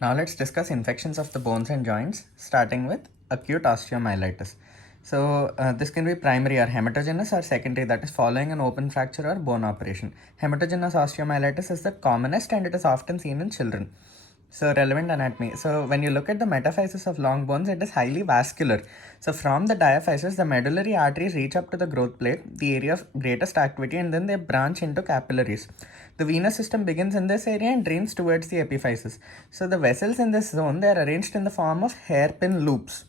Now let's discuss infections of the bones and joints, starting with acute osteomyelitis. So this can be primary or hematogenous or secondary, that is following an open fracture or bone operation. Hematogenous osteomyelitis is the commonest and it is often seen in children. So relevant anatomy. So when you look at the metaphysis of long bones, it is highly vascular. So from the diaphysis, the medullary arteries reach up to the growth plate, the area of greatest activity, and then they branch into capillaries. The venous system begins in this area and drains towards the epiphysis. So the vessels in this zone, they are arranged in the form of hairpin loops.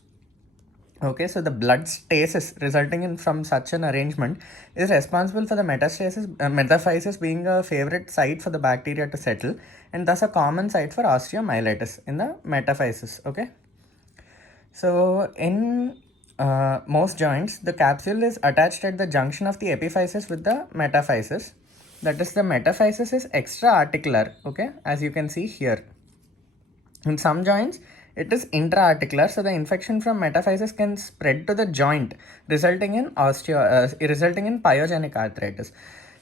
Okay, so the blood stasis resulting in from such an arrangement is responsible for the metaphysis being a favorite site for the bacteria to settle, and thus a common site for osteomyelitis in the metaphysis. Okay, so in most joints, the capsule is attached at the junction of the epiphysis with the metaphysis. That is, the metaphysis is extra-articular. Okay, as you can see here. In some joints, it is intra-articular, so the infection from metaphysis can spread to the joint, resulting in pyogenic arthritis.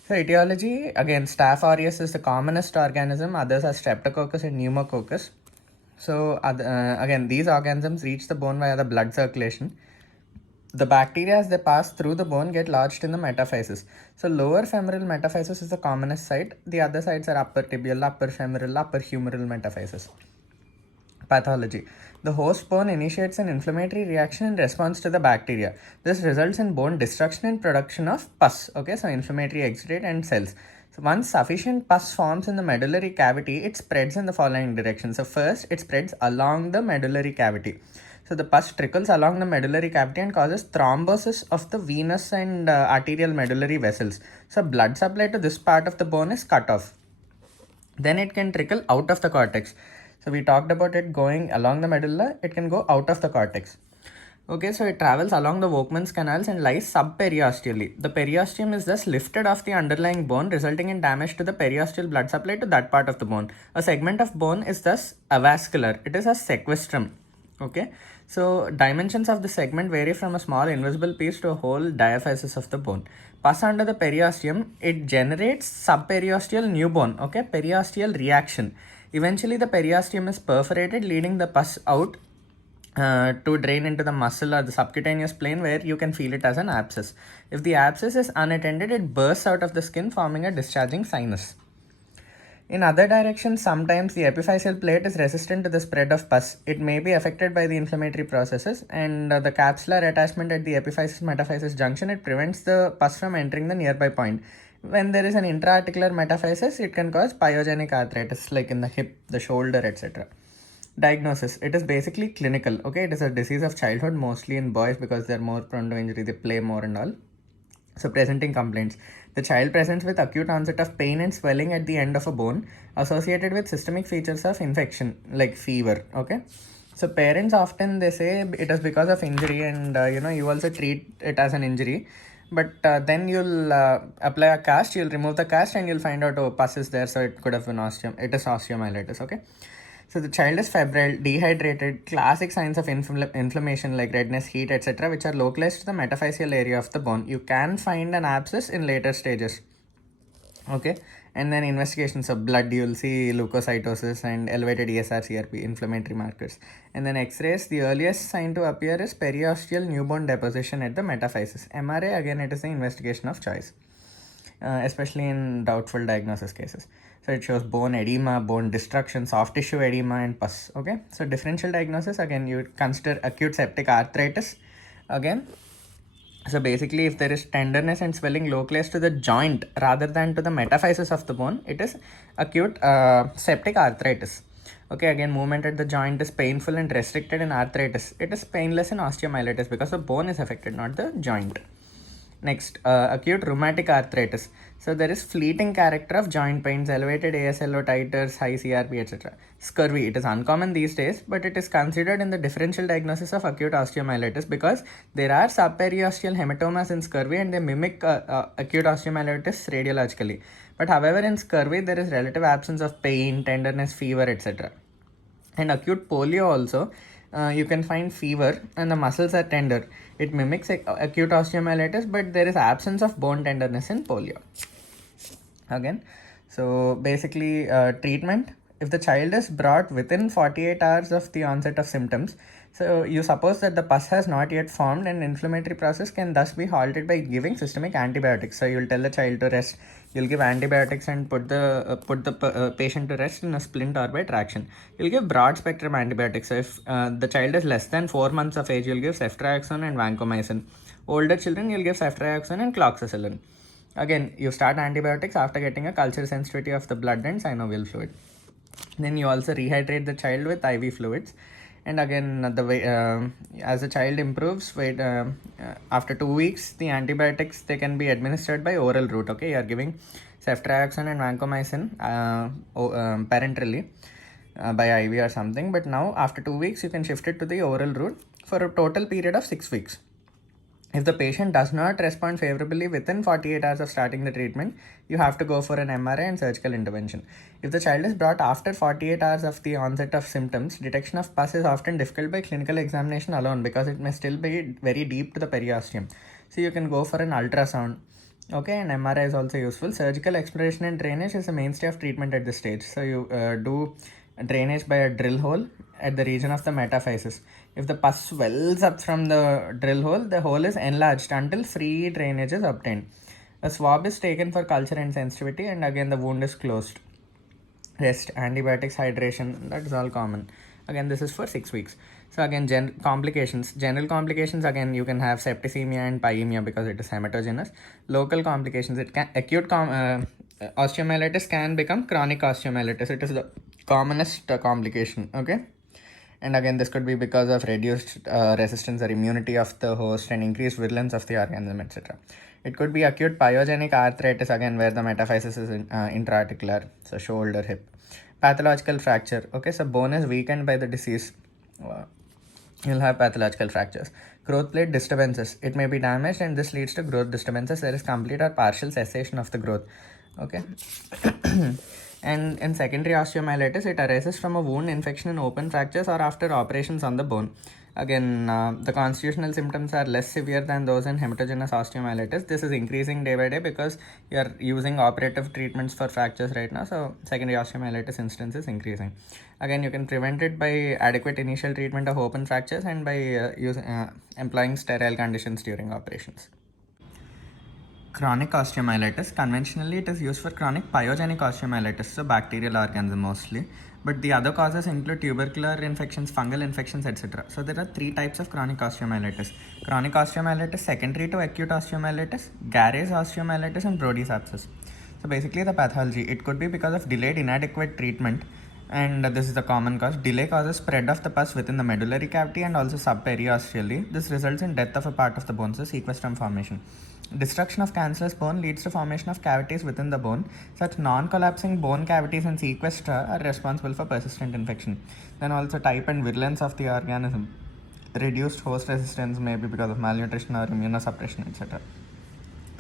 So etiology, again, Staph aureus is the commonest organism. Others are Streptococcus and Pneumococcus. So again, these organisms reach the bone via the blood circulation. The bacteria, as they pass through the bone, get lodged in the metaphysis. So lower femoral metaphysis is the commonest site. The other sites are upper tibial, upper femoral, upper humeral metaphysis. Pathology. The host bone initiates an inflammatory reaction in response to the bacteria. This results in bone destruction and production of pus. Okay, so inflammatory exudate and cells. So once sufficient pus forms in the medullary cavity, it spreads in the following direction. So first, it spreads along the medullary cavity. So the pus trickles along the medullary cavity and causes thrombosis of the venous and arterial medullary vessels. So blood supply to this part of the bone is cut off. Then it can trickle out of the cortex. So we talked about it going along the medulla, it can go out of the cortex. Okay, so it travels along the Volkmann's canals and lies subperiosteally. The periosteum is thus lifted off the underlying bone, resulting in damage to the periosteal blood supply to that part of the bone. A segment of bone is thus avascular. It is a sequestrum. Okay, so dimensions of the segment vary from a small invisible piece to a whole diaphysis of the bone. Pus under the periosteum, it generates subperiosteal new bone. Okay, periosteal reaction. Eventually, the periosteum is perforated, leading the pus out to drain into the muscle or the subcutaneous plane, where you can feel it as an abscess. If the abscess is unattended, it bursts out of the skin, forming a discharging sinus. In other directions, sometimes the epiphyseal plate is resistant to the spread of pus. It may be affected by the inflammatory processes, and the capsular attachment at the epiphysis-metaphysis junction, it prevents the pus from entering the nearby point. When there is an intra-articular metaphysis, it can cause pyogenic arthritis, like in the hip, the shoulder, etc. Diagnosis. It is basically clinical. Okay, it is a disease of childhood, mostly in boys because they're more prone to injury, they play more and all. So presenting complaints. The child presents with acute onset of pain and swelling at the end of a bone, associated with systemic features of infection like fever. Okay, so parents often, they say it is because of injury, and you also treat it as an injury. But then you'll apply a cast, you'll remove the cast, and you'll find out, oh, pus is there, so it could have been it is osteomyelitis. Okay, so the child is febrile, dehydrated, classic signs of inflammation like redness, heat, etc., which are localized to the metaphyseal area of the bone. You can find an abscess in later stages. Okay, and then investigations of blood, you'll see leukocytosis and elevated ESR-CRP, inflammatory markers. And then X-rays, the earliest sign to appear is periosteal new bone deposition at the metaphysis. MRA, again, it is the investigation of choice, especially in doubtful diagnosis cases. So it shows bone edema, bone destruction, soft tissue edema, and pus. Okay, so differential diagnosis, again, you consider acute septic arthritis. Again, so basically, if there is tenderness and swelling localized to the joint rather than to the metaphysis of the bone, it is acute septic arthritis. Okay, again, movement at the joint is painful and restricted in arthritis. It is painless in osteomyelitis because the bone is affected, not the joint. Next, acute rheumatic arthritis. So there is fleeting character of joint pains, elevated ASLO titers, high CRP, etc. Scurvy, it is uncommon these days, but it is considered in the differential diagnosis of acute osteomyelitis because there are subperiosteal hematomas in scurvy and they mimic acute osteomyelitis radiologically. But however, in scurvy, there is relative absence of pain, tenderness, fever, etc. And acute polio also, you can find fever and the muscles are tender. It mimics acute osteomyelitis, but there is absence of bone tenderness in polio. Again, so basically treatment, if the child is brought within 48 hours of the onset of symptoms, so you suppose that the pus has not yet formed and inflammatory process can thus be halted by giving systemic antibiotics. So you'll tell the child to rest, you'll give antibiotics and put the patient to rest in a splint or by traction. You'll give broad spectrum antibiotics. So if the child is less than 4 months of age, you'll give ceftriaxone and vancomycin. Older children, you'll give ceftriaxone and cloxacillin. Again, you start antibiotics after getting a culture sensitivity of the blood and synovial fluid. Then you also rehydrate the child with IV fluids. And again, as the child improves, after 2 weeks, the antibiotics, they can be administered by oral route. Okay, you are giving ceftriaxone and vancomycin parenterally by IV or something. But now, after 2 weeks, you can shift it to the oral route for a total period of 6 weeks. If the patient does not respond favorably within 48 hours of starting the treatment, you have to go for an MRI and surgical intervention. If the child is brought after 48 hours of the onset of symptoms, detection of pus is often difficult by clinical examination alone because it may still be very deep to the periosteum. So you can go for an ultrasound. Okay, and MRI is also useful. Surgical exploration and drainage is a mainstay of treatment at this stage. So you do drainage by a drill hole at the region of the metaphysis. If the pus swells up from the drill hole, the hole is enlarged until free drainage is obtained. A swab is taken for culture and sensitivity, and again the wound is closed. Rest, antibiotics, hydration, that is all common. Again, this is for 6 weeks. So again, complications. General complications, again, you can have septicemia and pyemia because it is hematogenous. Local complications, acute osteomyelitis can become chronic osteomyelitis. It is the commonest complication. Okay. And again, this could be because of reduced resistance or immunity of the host and increased virulence of the organism, etc. It could be acute pyogenic arthritis, again, where the metaphysis is intra-articular, so shoulder, hip. Pathological fracture. Okay, so bone is weakened by the disease. You'll have pathological fractures. Growth plate disturbances. It may be damaged and this leads to growth disturbances. There is complete or partial cessation of the growth. Okay. And in secondary osteomyelitis, it arises from a wound infection in open fractures or after operations on the bone. Again, the constitutional symptoms are less severe than those in hematogenous osteomyelitis. This is increasing day by day because you are using operative treatments for fractures right now. So secondary osteomyelitis incidence is increasing. Again, you can prevent it by adequate initial treatment of open fractures and by employing sterile conditions during operations. Chronic osteomyelitis. Conventionally, it is used for chronic pyogenic osteomyelitis, so bacterial organism mostly. But the other causes include tubercular infections, fungal infections, etc. So there are 3 types of chronic osteomyelitis. Chronic osteomyelitis secondary to acute osteomyelitis, Gary's osteomyelitis, and Brody's abscess. So basically the pathology, it could be because of delayed inadequate treatment, and this is the common cause. Delay causes spread of the pus within the medullary cavity and also subperiosteally. This results in death of a part of the bone, so sequestrum formation. Destruction of cancellous bone leads to formation of cavities within the bone. Such non-collapsing bone cavities and sequestra are responsible for persistent infection. Then also type and virulence of the organism. Reduced host resistance may be because of malnutrition or immunosuppression, etc.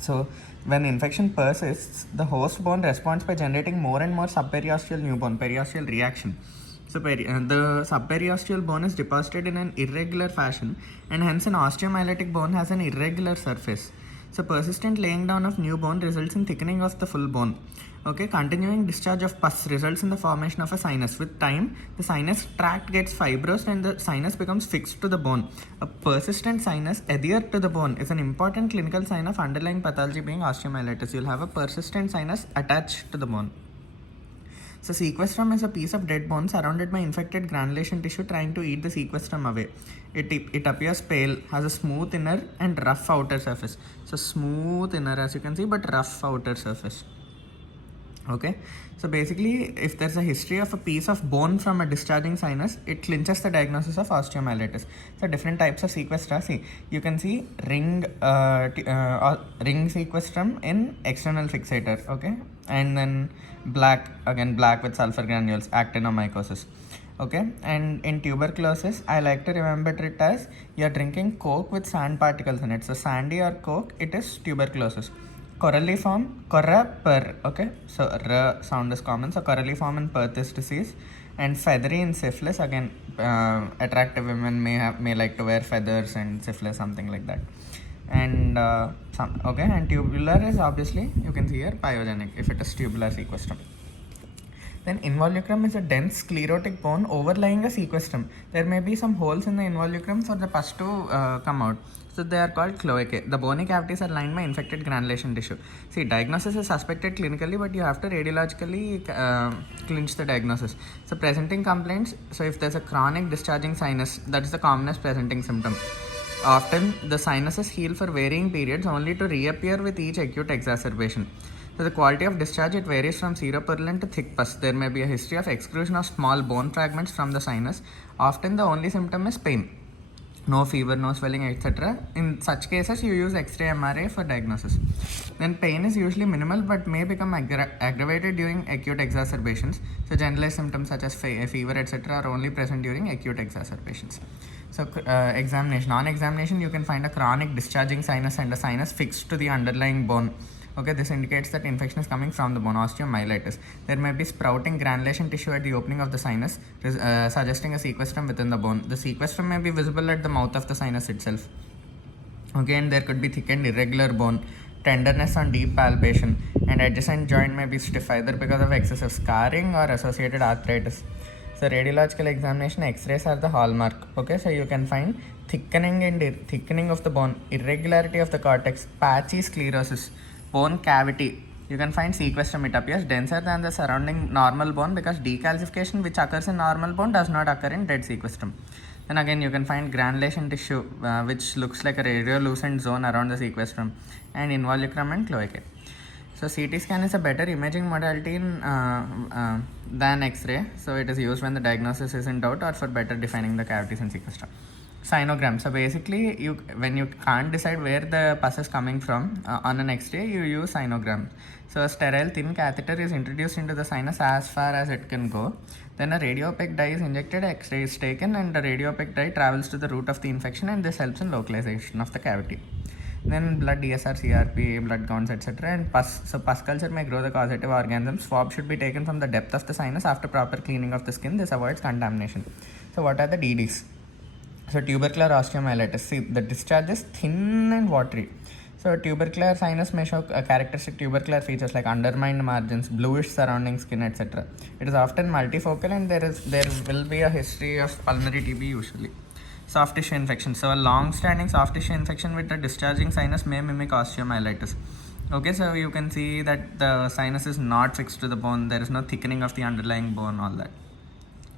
So when infection persists, the host bone responds by generating more and more subperiosteal new bone, periosteal reaction. So the subperiosteal bone is deposited in an irregular fashion, and hence an osteomyelitic bone has an irregular surface. So persistent laying down of new bone results in thickening of the full bone. Okay, continuing discharge of pus results in the formation of a sinus. With time, the sinus tract gets fibrosed and the sinus becomes fixed to the bone. A persistent sinus adhered to the bone is an important clinical sign of underlying pathology being osteomyelitis. You'll have a persistent sinus attached to the bone. So sequestrum is a piece of dead bone surrounded by infected granulation tissue trying to eat the sequestrum away. It appears pale, has a smooth inner and rough outer surface. So smooth inner, as you can see, but rough outer surface. Okay, so basically if there's a history of a piece of bone from a discharging sinus, it clinches the diagnosis of osteomyelitis. So different types of sequestra. See, you can see ring sequestrum in external fixator. Okay, and then black with sulfur granules, actinomycosis. Okay, and in tuberculosis, I like to remember it as you're drinking coke with sand particles in it. So sandy or coke, it is tuberculosis. Coralliform, corra-per, okay, so r sound is common, so coralliform in Perthes disease, and feathery in syphilis. Again, attractive women may like to wear feathers and syphilis, something like that. And and tubular is obviously, you can see here, pyogenic if it is tubular sequestrum. Then involucrum is a dense sclerotic bone overlying a sequestrum. There may be some holes in the involucrum for the pus to come out. So they are called cloacae. The bony cavities are lined by infected granulation tissue. See, diagnosis is suspected clinically, but you have to radiologically clinch the diagnosis. So presenting complaints, so if there's a chronic discharging sinus, that is the commonest presenting symptom. Often the sinuses heal for varying periods only to reappear with each acute exacerbation. So the quality of discharge, it varies from seropurulent to thick pus. There may be a history of exclusion of small bone fragments from the sinus. Often the only symptom is pain. No fever, no swelling, etc. In such cases, you use X-ray MRI for diagnosis. Then pain is usually minimal but may become aggravated during acute exacerbations. So generalized symptoms such as fever, etc. are only present during acute exacerbations. So examination. On examination, you can find a chronic discharging sinus and a sinus fixed to the underlying bone. Okay, this indicates that infection is coming from the bone, osteomyelitis. There may be sprouting granulation tissue at the opening of the sinus, suggesting a sequestrum within the bone. The sequestrum may be visible at the mouth of the sinus itself. Okay, and there could be thickened irregular bone, tenderness on deep palpation, and adjacent joint may be stiff either because of excessive scarring or associated arthritis. So radiological examination, X-rays are the hallmark. Okay, so you can find thickening of the bone, irregularity of the cortex, patchy sclerosis, bone cavity. You can find sequestrum. It appears denser than the surrounding normal bone because decalcification which occurs in normal bone does not occur in dead sequestrum. Then again you can find granulation tissue which looks like a radiolucent zone around the sequestrum, and involucrum and cloacae. So CT scan is a better imaging modality than X-ray. So it is used when the diagnosis is in doubt or for better defining the cavities and sequestra. Sinogram. So basically, when you can't decide where the pus is coming from on an X-ray, you use sinogram. So a sterile thin catheter is introduced into the sinus as far as it can go. Then a radiopaque dye is injected, X-ray is taken, and the radiopaque dye travels to the root of the infection, and this helps in localization of the cavity. Then blood DSR, CRP, blood counts, etc. and pus. So pus culture may grow the causative organisms. Swab should be taken from the depth of the sinus after proper cleaning of the skin. This avoids contamination. So what are the DDs? So tubercular osteomyelitis. See, the discharge is thin and watery. So tubercular sinus may show characteristic tubercular features like undermined margins, bluish surrounding skin, etc. It is often multifocal, and there will be a history of pulmonary TB usually. Soft tissue infection. So a long-standing soft tissue infection with a discharging sinus may mimic osteomyelitis. Okay, so you can see that the sinus is not fixed to the bone. There is no thickening of the underlying bone, all that,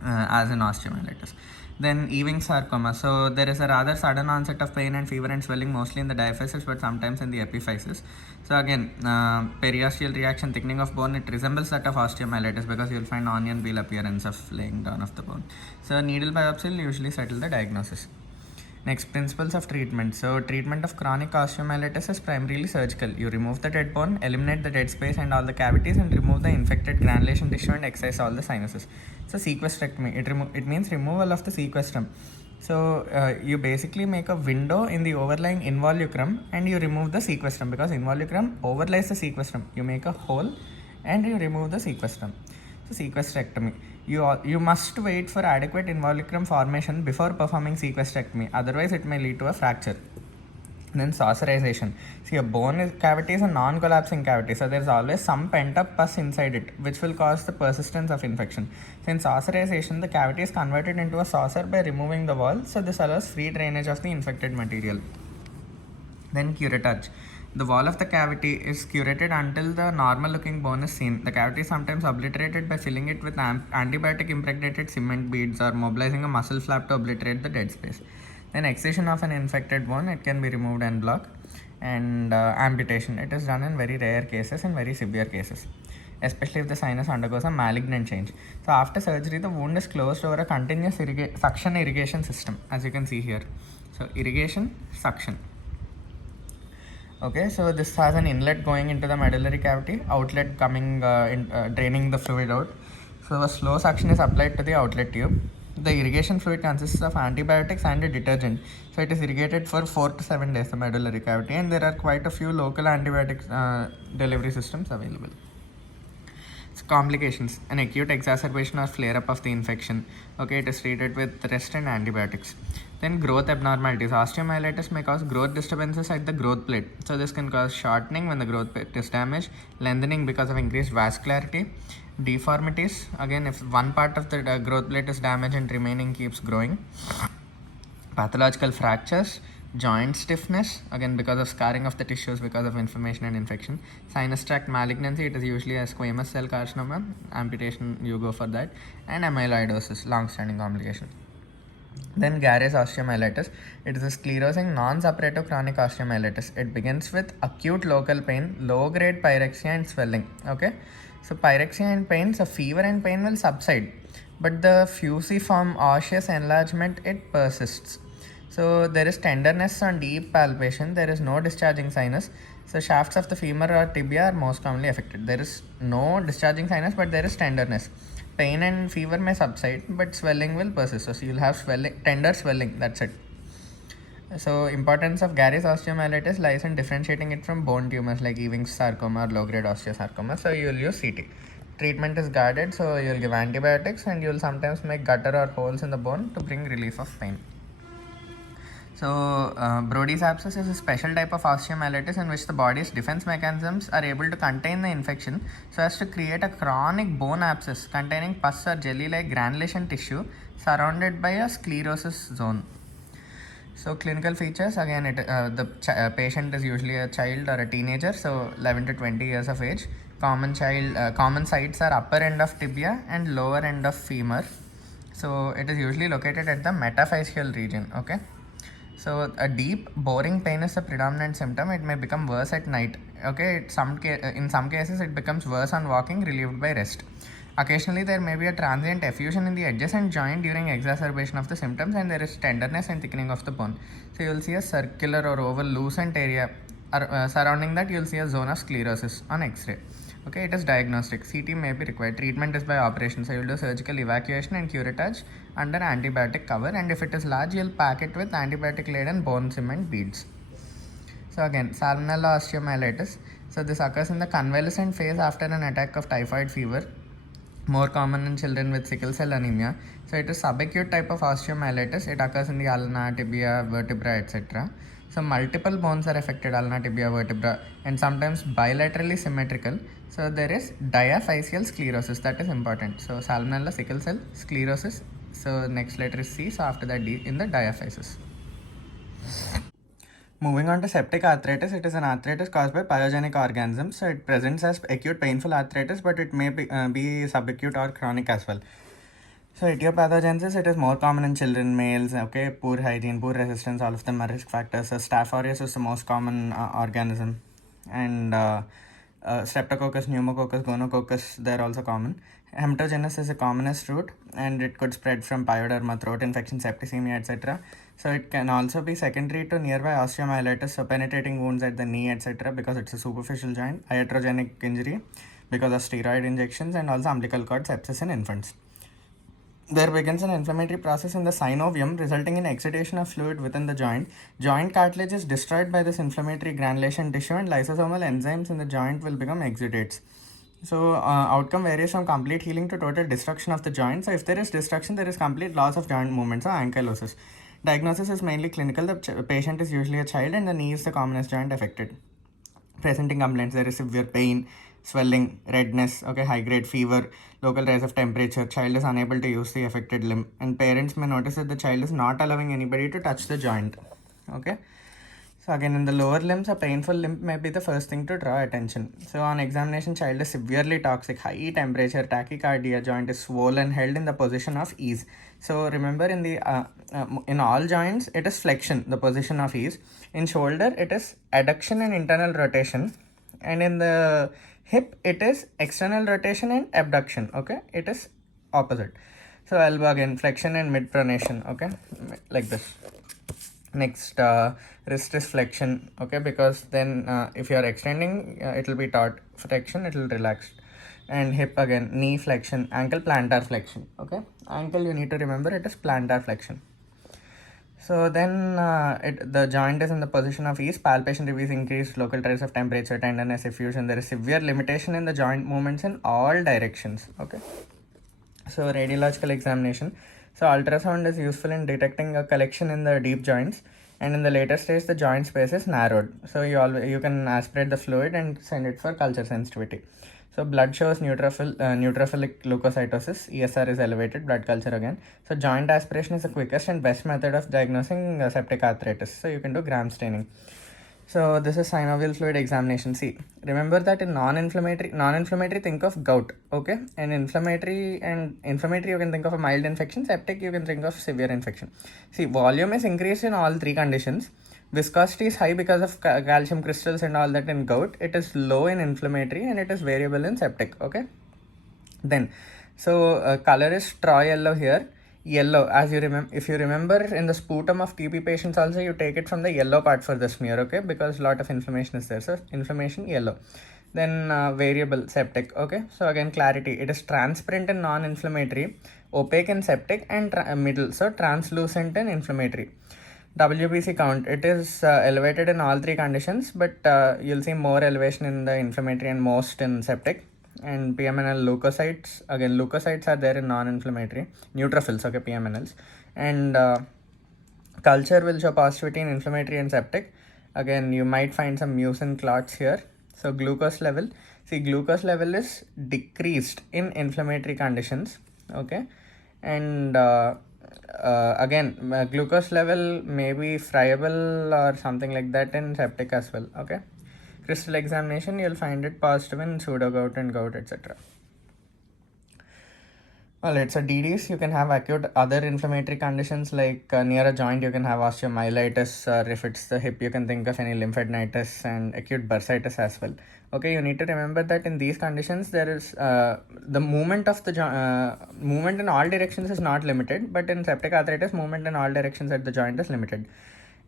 as in osteomyelitis. Then Ewing sarcoma. So there is a rather sudden onset of pain and fever and swelling, mostly in the diaphysis, but sometimes in the epiphysis. So again, periosteal reaction, thickening of bone, it resembles that of osteomyelitis because you will find onion peel appearance of laying down of the bone. So needle biopsy will usually settle the diagnosis. Next, principles of treatment. So treatment of chronic osteomyelitis is primarily surgical. You remove the dead bone, eliminate the dead space and all the cavities, and remove the infected granulation tissue and excise all the sinuses. So sequestrectomy, it means removal of the sequestrum. So you basically make a window in the overlying involucrum and you remove the sequestrum because involucrum overlies the sequestrum. You make a hole and you remove the sequestrum. So sequestrectomy. You must wait for adequate involucrum formation before performing sequestrectomy, otherwise it may lead to a fracture. Then saucerization. See, a bone cavity is a non-collapsing cavity, so there is always some pent-up pus inside it, which will cause the persistence of infection. So in saucerization, the cavity is converted into a saucer by removing the wall, so this allows free drainage of the infected material. Then curettage. The wall of the cavity is curated until the normal looking bone is seen. The cavity is sometimes obliterated by filling it with antibiotic impregnated cement beads or mobilizing a muscle flap to obliterate the dead space. Then excision of an infected bone, it can be removed en bloc. And amputation, it is done in very rare cases and very severe cases, especially if the sinus undergoes a malignant change. So after surgery, the wound is closed over a continuous suction irrigation system, as you can see here. So irrigation, suction. Okay, so this has an inlet going into the medullary cavity, outlet coming draining the fluid out. So a slow suction is applied to the outlet tube. The irrigation fluid consists of antibiotics and a detergent. So it is irrigated for 4 to 7 days, the medullary cavity, and there are quite a few local antibiotic delivery systems available. So complications, an acute exacerbation or flare-up of the infection. Okay, it is treated with rest and antibiotics. Then growth abnormalities. Osteomyelitis may cause growth disturbances at the growth plate. So this can cause shortening when the growth plate is damaged, lengthening because of increased vascularity, deformities. Again, if one part of the growth plate is damaged and remaining keeps growing. Pathological fractures, joint stiffness, again because of scarring of the tissues because of inflammation and infection. Sinus tract malignancy, it is usually a squamous cell carcinoma, amputation you go for that. And amyloidosis, long-standing complication. Then Gary's osteomyelitis, it is a sclerosing non-suppurative chronic osteomyelitis. It begins with acute local pain, low-grade pyrexia and swelling. Okay, so pyrexia and pain, so fever and pain will subside, but the fusiform osseous enlargement, it persists. So there is tenderness on deep palpation. There is no discharging sinus. So shafts of the femur or tibia are most commonly affected. There is no discharging sinus, but there is tenderness. Pain and fever may subside, but swelling will persist. So you'll have swelling, tender swelling. That's it. So importance of Gary's osteomyelitis lies in differentiating it from bone tumors like Ewing's sarcoma or low-grade osteosarcoma. So you'll use CT. Treatment is guarded, so you'll give antibiotics and you'll sometimes make gutter or holes in the bone to bring relief of pain. So, Brody's abscess is a special type of osteomyelitis in which the body's defense mechanisms are able to contain the infection so as to create a chronic bone abscess containing pus or jelly-like granulation tissue surrounded by a sclerosis zone. So, clinical features, again, patient is usually a child or a teenager, so 11 to 20 years of age. Common sites are upper end of tibia and lower end of femur. So, it is usually located at the metaphyseal region, okay. So a deep boring pain is a predominant symptom. It may become worse at night. Okay, in some cases it becomes worse on walking, relieved by rest. Occasionally there may be a transient effusion in the adjacent joint during exacerbation of the symptoms, and there is tenderness and thickening of the bone. So you will see a circular or oval lucent area surrounding that. You will see a zone of sclerosis on X-ray. Okay, it is diagnostic. CT may be required. Treatment is by operation. So you will do surgical evacuation and curettage under antibiotic cover, and if it is large, you will pack it with antibiotic laden bone cement beads. So again, Salmonella osteomyelitis. So this occurs in the convalescent phase after an attack of typhoid fever, more common in children with sickle cell anemia. So it is subacute type of osteomyelitis. It occurs in the ulna, tibia, vertebra, etc. So multiple bones are affected, ulna, tibia, vertebra, and sometimes bilaterally symmetrical. So there is diaphyseal sclerosis, that is important. So Salmonella, sickle cell, sclerosis. So next letter is C. So after that D in the diaphysis. Moving on to septic arthritis, it is an arthritis caused by pyogenic organisms. So it presents as acute painful arthritis, but it may be subacute or chronic as well. So etiopathogenesis, it is more common in children, males, okay, poor hygiene, poor resistance, all of them are risk factors. So Staph aureus is the most common organism, and Streptococcus, pneumococcus, gonococcus, they are also common. Hematogenous is the commonest route, and it could spread from pyoderma, throat infection, septicemia, etc. So it can also be secondary to nearby osteomyelitis, so penetrating wounds at the knee, etc., because it's a superficial joint, iatrogenic injury because of steroid injections, and also umbilical cord sepsis in infants. There begins an inflammatory process in the synovium, resulting in exudation of fluid within the joint. Joint cartilage is destroyed by this inflammatory granulation tissue, and lysosomal enzymes in the joint will become exudates. So outcome varies from complete healing to total destruction of the joint. So if there is destruction, there is complete loss of joint movement, so ankylosis. Diagnosis is mainly clinical. The patient is usually a child, and the knee is the commonest joint affected. Presenting complaints, there is severe pain, swelling, redness, okay, high-grade fever, local rise of temperature, child is unable to use the affected limb, and parents may notice that the child is not allowing anybody to touch the joint, okay. So again, in the lower limbs, a painful limp may be the first thing to draw attention. So on examination, child is severely toxic, high temperature, tachycardia, joint is swollen, held in the position of ease. So remember, in all joints, it is flexion, the position of ease. In shoulder, it is adduction and internal rotation, and in the hip, it is external rotation and abduction, okay. It is opposite. So elbow, again, flexion and mid pronation, okay, like this. Next, wrist is flexion, okay, because then if you are extending, it will be taut. Flexion, it will relax. And hip, again, knee flexion, ankle plantar flexion, okay. Ankle, you need to remember, it is plantar flexion. So then the joint is in the position of ease. Palpation reveals increased local rise of temperature, tenderness, effusion. There is severe limitation in the joint movements in all directions, okay. So radiological examination. So ultrasound is useful in detecting a collection in the deep joints, and in the later stage the joint space is narrowed, so you can aspirate the fluid and send it for culture sensitivity. So blood shows neutrophilic leukocytosis, ESR is elevated, blood culture again. So joint aspiration is the quickest and best method of diagnosing septic arthritis. So you can do gram staining. So this is synovial fluid examination. See, remember that in non-inflammatory think of gout, okay? And inflammatory you can think of a mild infection. Septic you can think of severe infection. See, volume is increased in all three conditions. Viscosity is high because of calcium crystals and all that in gout. It is low in inflammatory and it is variable in septic, okay? Then, so color is straw yellow here. Yellow, as you remember, if you remember in the sputum of TB patients also, you take it from the yellow part for the smear, okay, because a lot of inflammation is there. So inflammation yellow. Then variable septic, okay. So again clarity, it is transparent and non-inflammatory, opaque in septic, and middle, so translucent and inflammatory. WBC count, it is elevated in all three conditions, but you'll see more elevation in the inflammatory and most in septic. And PMNL leukocytes, again leukocytes are there in non-inflammatory, neutrophils, okay, PMNLs. And culture will show positivity in inflammatory and septic. Again, you might find some mucin clots here. So glucose level, see, glucose level is decreased in inflammatory conditions, okay. And again, glucose level may be friable or something like that in septic as well, okay. Crystal examination, you'll find it positive in pseudogout and gout, etc. Well, it's a DDs. You can have acute other inflammatory conditions like near a joint, you can have osteomyelitis, or if it's the hip, you can think of any lymphadenitis and acute bursitis as well. Okay, you need to remember that in these conditions, there is the movement of the movement in all directions is not limited, but in septic arthritis, movement in all directions at the joint is limited.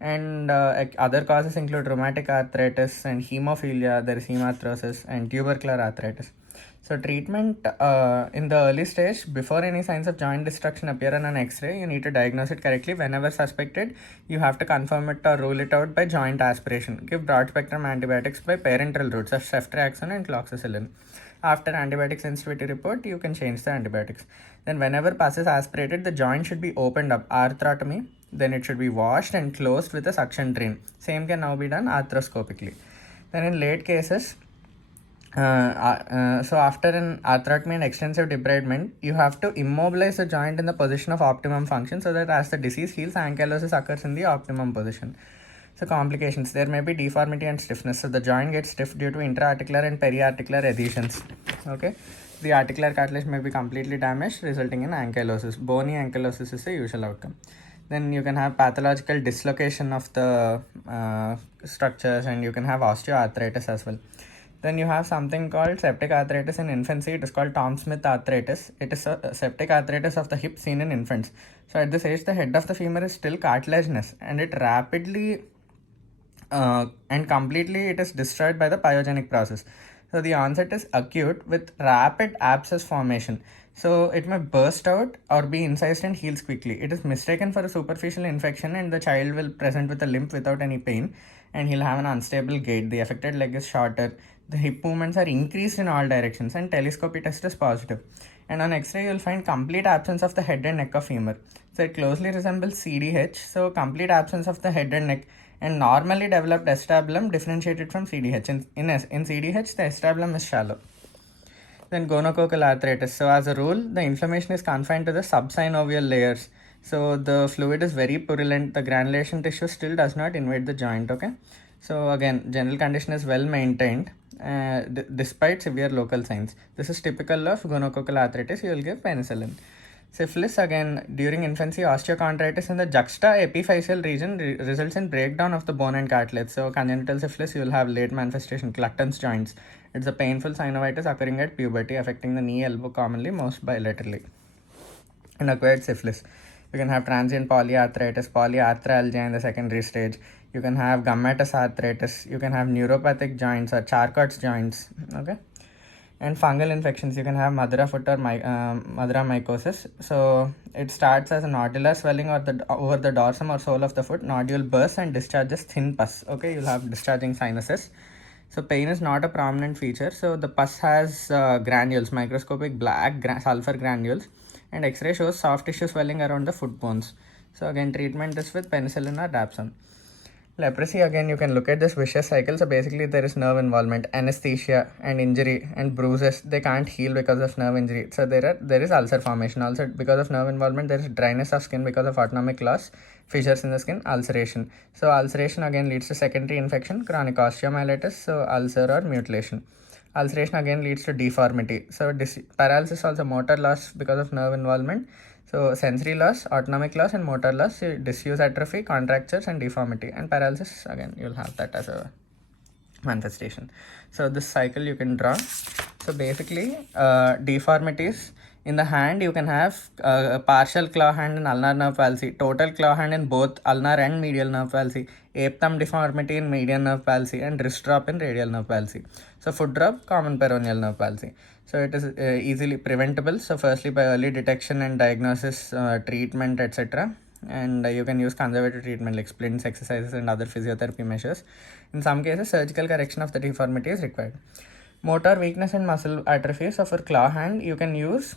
And other causes include rheumatic arthritis and hemophilia, there is hemarthrosis, and tubercular arthritis. So treatment in the early stage, before any signs of joint destruction appear on an X-ray, you need to diagnose it correctly. Whenever suspected, you have to confirm it or rule it out by joint aspiration. Give broad-spectrum antibiotics by parenteral routes of ceftriaxone and cloxacillin. After antibiotic sensitivity report, you can change the antibiotics. Then whenever pus is aspirated, the joint should be opened up, arthrotomy. Then it should be washed and closed with a suction drain. Same can now be done arthroscopically. Then in late cases, so after an arthrotomy and extensive debridement, you have to immobilize the joint in the position of optimum function so that as the disease heals, ankylosis occurs in the optimum position. So complications, there may be deformity and stiffness. So the joint gets stiff due to intra-articular and peri-articular adhesions. Okay, the articular cartilage may be completely damaged, resulting in ankylosis. Bony ankylosis is the usual outcome. Then you can have pathological dislocation of the structures, and you can have osteoarthritis as well. Then you have something called septic arthritis in infancy. It is called Tom Smith arthritis. It is a septic arthritis of the hip seen in infants. So at this age, the head of the femur is still cartilaginous, and it rapidly and completely it is destroyed by the pyogenic process. So the onset is acute with rapid abscess formation. So it may burst out or be incised and heals quickly. It is mistaken for a superficial infection, and the child will present with a limp without any pain, and he'll have an unstable gait. The affected leg is shorter. The hip movements are increased in all directions, and telescopy test is positive. And on X-ray, you'll find complete absence of the head and neck of femur. So it closely resembles CDH. So complete absence of the head and neck, and normally developed acetabulum differentiated from CDH. In CDH, the acetabulum is shallow. Then gonococcal arthritis. So as a rule, the inflammation is confined to the subsynovial layers. So the fluid is very purulent. The granulation tissue still does not invade the joint. Okay. So again, general condition is well maintained despite severe local signs. This is typical of gonococcal arthritis. You will give penicillin. Syphilis, again, during infancy, osteochondritis in the juxta-epiphyseal region results in breakdown of the bone and cartilage. So congenital syphilis, you will have late manifestation, Clutton's joints. It's a painful synovitis occurring at puberty, affecting the knee, elbow commonly, most bilaterally. And acquired syphilis, you can have transient polyarthritis, polyarthralgia in the secondary stage. You can have gummatous arthritis. You can have neuropathic joints or Charcot's joints. Okay. And fungal infections, you can have Madura foot or Madura mycosis. So it starts as a nodular swelling over the dorsum or sole of the foot. Nodule bursts and discharges thin pus. Okay, you'll have discharging sinuses. So pain is not a prominent feature. So the pus has granules, microscopic black sulfur granules, and X-ray shows soft tissue swelling around the foot bones. So again, treatment is with penicillin or dapsone. Leprosy, again, you can look at this vicious cycle. So basically, there is nerve involvement, anesthesia, and injury and bruises. They can't heal because of nerve injury. So there is ulcer formation. Also, because of nerve involvement, there is dryness of skin because of autonomic loss, fissures in the skin, ulceration. So ulceration again leads to secondary infection, chronic osteomyelitis, so ulcer or mutilation. Ulceration again leads to deformity. So paralysis, also motor loss because of nerve involvement. So sensory loss, autonomic loss, and motor loss, disuse atrophy, contractures, and deformity. And paralysis, again, you'll have that as a manifestation. So this cycle you can draw. So basically, deformities in the hand, you can have a partial claw hand and ulnar nerve palsy, total claw hand in both ulnar and medial nerve palsy, ape thumb deformity in median nerve palsy, and wrist drop in radial nerve palsy. So foot drop, common peroneal nerve palsy. So it is easily preventable. So firstly, by early detection and diagnosis, treatment, etc. And you can use conservative treatment like splints, exercises, and other physiotherapy measures. In some cases, surgical correction of the deformity is required. Motor weakness and muscle atrophy. So for claw hand, you can use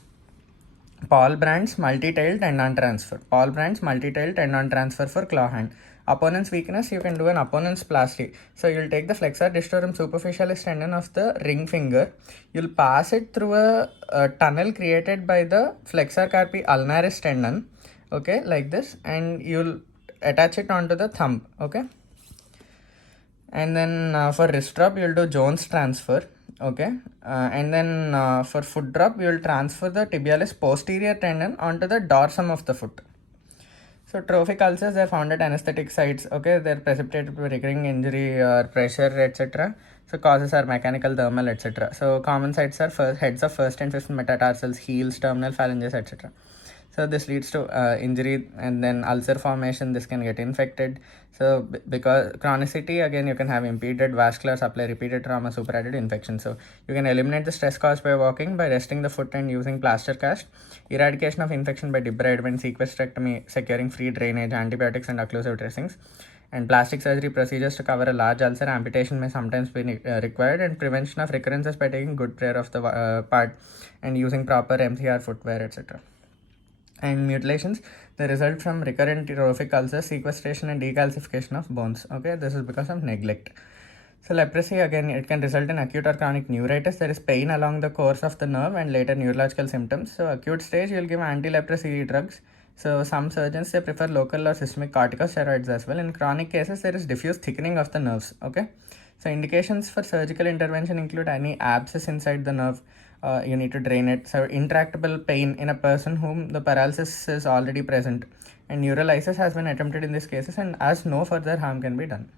Paul Brand's multi-tail tendon transfer. Paul Brand's multi-tail tendon transfer for claw hand. Opponent's weakness, you can do an opponent's plasty. So you'll take the flexor digitorum superficialis tendon of the ring finger. You'll pass it through a tunnel created by the flexor carpi ulnaris tendon. Okay, like this, and you'll attach it onto the thumb. Okay, and then for wrist drop, you'll do Jones transfer. Okay, and then for foot drop, you will transfer the tibialis posterior tendon onto the dorsum of the foot. So trophic ulcers, they are found at anesthetic sites. Okay, they are precipitated by recurring injury or pressure, etc. So causes are mechanical, thermal, etc. So common sites are heads of first and fifth metatarsals, heels, terminal phalanges, etc. So this leads to injury, and then ulcer formation. This can get infected. So because chronicity, again, you can have impeded vascular supply, repeated trauma, superadded infection. So you can eliminate the stress caused by walking by resting the foot and using plaster cast, eradication of infection by debridement, sequestrectomy, securing free drainage, antibiotics, and occlusive dressings. And plastic surgery procedures to cover a large ulcer, amputation may sometimes be required, and prevention of recurrences by taking good care of the part and using proper MCR footwear, etc. And mutilations, they result from recurrent trophic ulcers, sequestration, and decalcification of bones. Okay, this is because of neglect. So leprosy, again, it can result in acute or chronic neuritis. There is pain along the course of the nerve and later neurological symptoms. So acute stage, you'll give anti-leprosy drugs. So some surgeons, they prefer local or systemic corticosteroids as well. In chronic cases, there is diffuse thickening of the nerves. Okay, so indications for surgical intervention include any abscess inside the nerve. You need to drain it. So intractable pain in a person whom the paralysis is already present, and neurolysis has been attempted in these cases, and as no further harm can be done.